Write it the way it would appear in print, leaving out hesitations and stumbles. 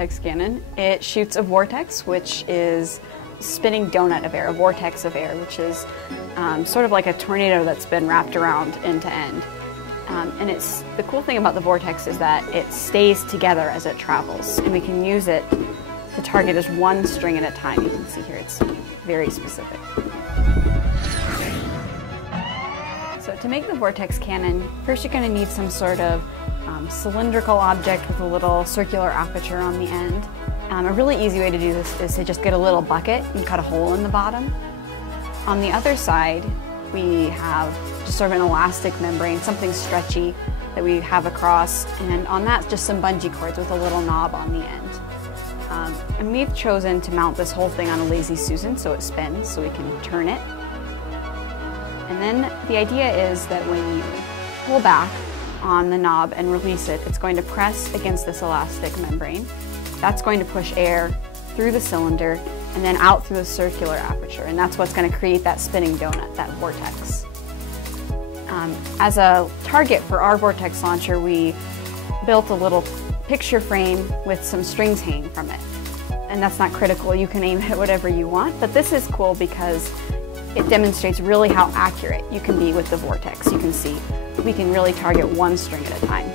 Vortex Canon. It shoots a vortex, which is spinning donut of air, a vortex of air, which is sort of like a tornado that's been wrapped around end to end. And the cool thing about the vortex is that it stays together as it travels, and we can use it to target just one string at a time. You can see here it's very specific. So to make the Vortex Canon, first you're going to need some sort of cylindrical object with a little circular aperture on the end. A really easy way to do this is to just get a little bucket and cut a hole in the bottom. On the other side, we have just sort of an elastic membrane, something stretchy that we have across, and on that just some bungee cords with a little knob on the end. And we've chosen to mount this whole thing on a Lazy Susan so it spins, so we can turn it. And then the idea is that when you pull back on the knob and release it, it's going to press against this elastic membrane. That's going to push air through the cylinder and then out through the circular aperture, and that's what's going to create that spinning donut, that vortex. As a target for our vortex launcher, we built a little picture frame with some strings hanging from it. And that's not critical, you can aim at whatever you want, but this is cool because it demonstrates really how accurate you can be with the vortex. You can see we can really target one string at a time.